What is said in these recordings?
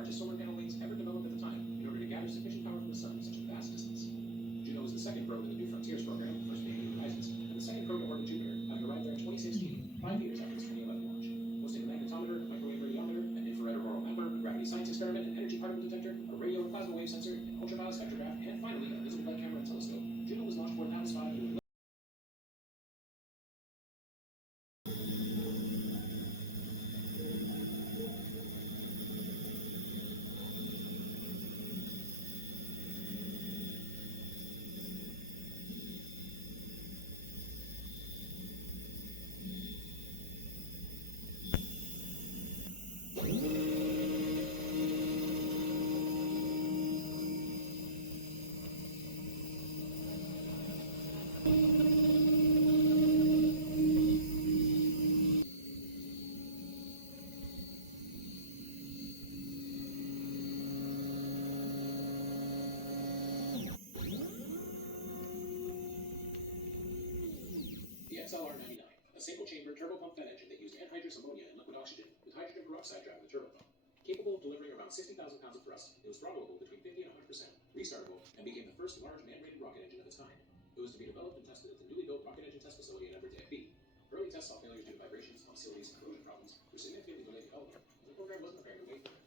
largest solar panel wings ever developed at the time in order to gather sufficient power from the sun in such a vast distance. Juno was the second probe in the New Frontiers program, the first being New Horizons, and the second probe to orbit Jupiter, having arrived there in 2016, 5 years after its 2011 launch, hosting a magnetometer, microwave radiometer, an infrared auroral mapper, a gravity science experiment, an energy particle detector, a radio and plasma wave sensor, an ultraviolet spectrograph, and finally a visible light camera and telescope. Juno was launched toward Atlas V with XLR-99, a single-chamber turbopump jet engine that used anhydrous ammonia and liquid oxygen with hydrogen peroxide driving the turbopump. Capable of delivering around 60,000 pounds of thrust, it was throttleable between 50 and 100%, restartable, and became the first large man-rated rocket engine of its kind. It was to be developed and tested at the newly built rocket engine test facility in Everett, B. Early tests saw failures due to vibrations, oscillations, and corrosion problems, which significantly delayed development, and the program wasn't prepared to wait for it.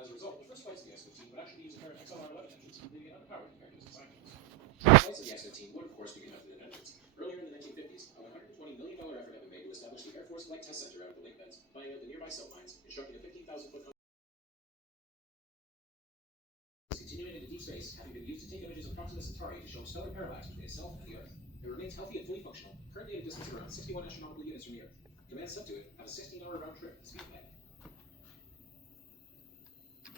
As a result, the first flights of the X-15 would actually use a pair of XLR-11 engines, leaving it underpowered compared to its assignments. Flights of the X-15 would, of course, be conducted in engines. Earlier in the 1950s, a $120 million effort had been made to establish the Air Force Flight Test Center out of the lake beds, planning out the nearby silt mines, constructing a 15,000-foot continuing into deep space, having been used to take images of Proxima Centauri to show stellar parallax between itself and the Earth. It remains healthy and fully functional, currently at a distance of around 61 astronomical units from the Earth. Commands sent to it have a 16-hour round trip to speed light.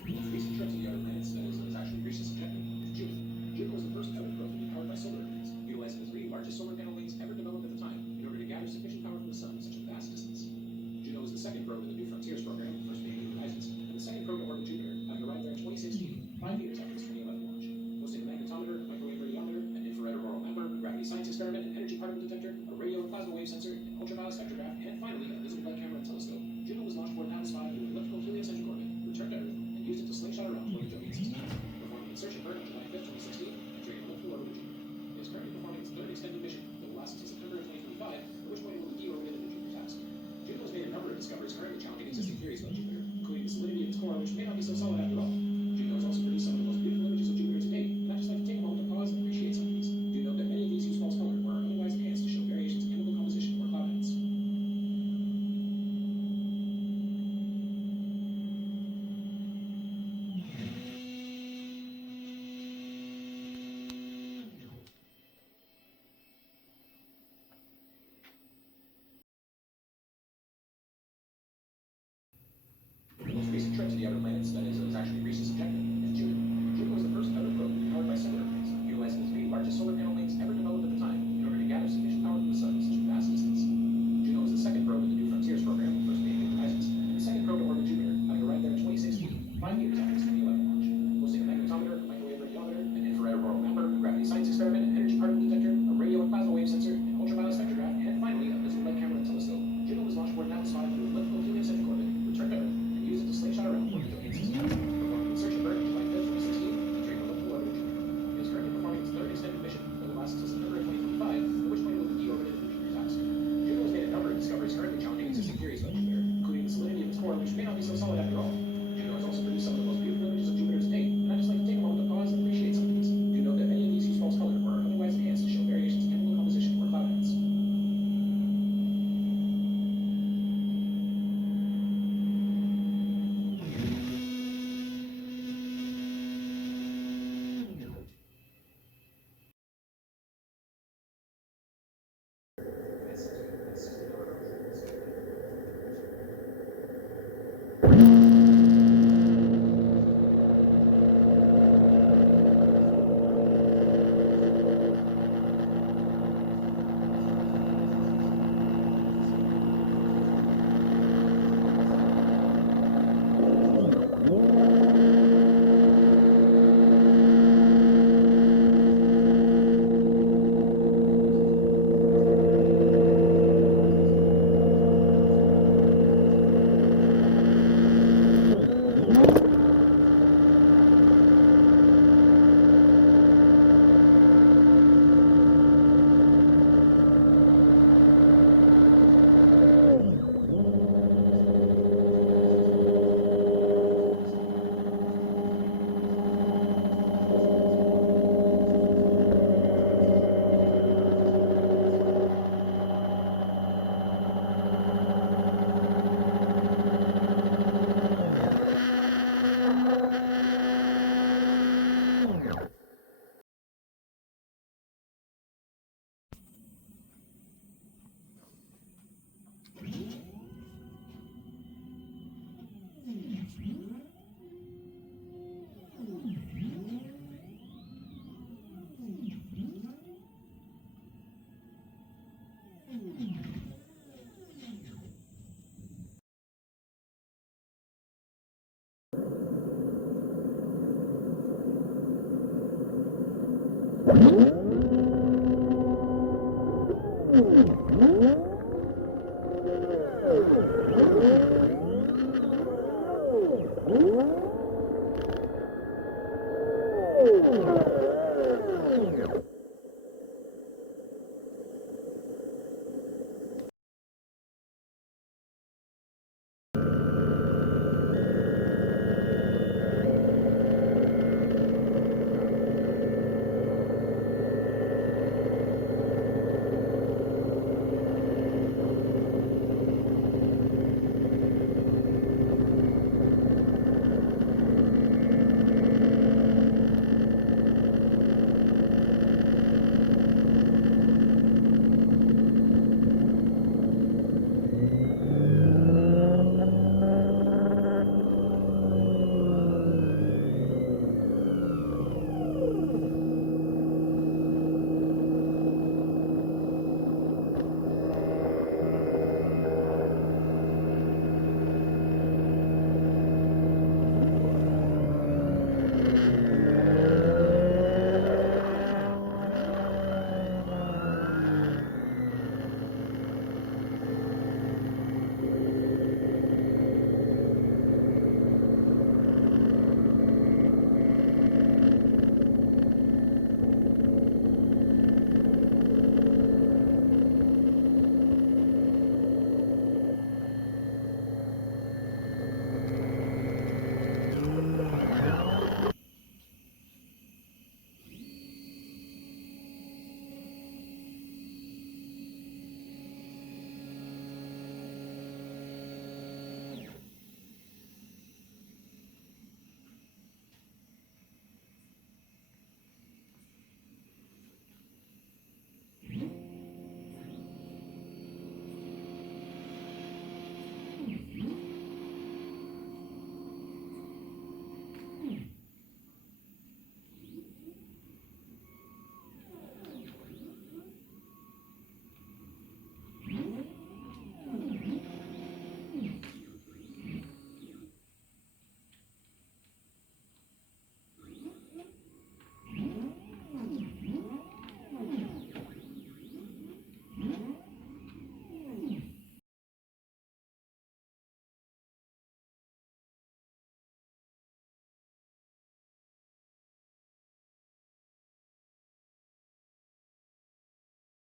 The most recent trip to the outer planets, that is, has actually reached its objective, is Juno. Juno was the first outer probe to be powered by solar arrays, utilizing the 3 largest solar panel wings ever developed at the time in order to gather sufficient power from the sun in such a vast distance. Juno was the second probe in the New Frontiers program, the first being New Horizons, and the second probe to orbit Jupiter, having arrived there in 2016, 5 years after its 2011 launch, hosting a magnetometer, a microwave radiometer, an infrared auroral mapper, a gravity science experiment, an energy particle detector, a radio and plasma wave sensor, an ultraviolet spectrograph, and finally a visible light camera and telescope. Juno was launched toward Atlas V with an elliptical heliocentric orbit, returned to Earth, and used it to slingshot around toward the Jovian system, performing insertion burn on July 5, 2016, entering an elliptical orbit of Jupiter. It is currently performing its third extended mission that will last until September of 2025, at which point it will be deorbited in a Jupiter task. Juno has made a number of discoveries currently challenging existing theories about Jupiter, including the solidity of its core, which may not be so solid after all. Juno has also produced some of the most beautiful images of Jupiter to date, and I'd just like to take a moment to pause and appreciate some of these. Do note that many of these use false color or are otherwise enhanced to show variations in chemical composition or cloud bands. The most recent trip to the outer planets, that is, has actually reached its objective, is Juno. Juno was the first outer probe to be powered by solar arrays, utilizing the 3 largest solar panel wings ever developed at the time in order to gather sufficient power from the sun in such a vast distance. Juno was the second probe in the New Frontiers program, the first being New Horizons, and the second probe to orbit Jupiter, having arrived there in 2016, 5 years after its 2011 launch, hosting a magnetometer, a microwave radiometer, an infrared auroral mapper, a gravity science experiment, an energy particle detector, a radio and plasma wave sensor, an ultraviolet spectrograph, and finally a visible light camera and telescope. Juno was launched toward Atlas V with an elliptical heliocentric orbit, returned to Earth, and used it to slingshot around toward the Jovian system, performing insertion burn on July 5, 2016, entering an elliptical orbit of Jupiter. It is currently performing its third extended mission that will last until September of 2025, at which point it will be deorbited in a Jupiter task. Juno has made a number of discoveries currently challenging existing theories about Jupiter, including the solidity of its core, which may not be so solid after all. Juno has also produced some of the most beautiful images of Jupiter to date, and I'd just like to take a moment to pause and appreciate some of these. Do note that many of these use false color or are otherwise enhanced to show variations in chemical composition or cloud bands. You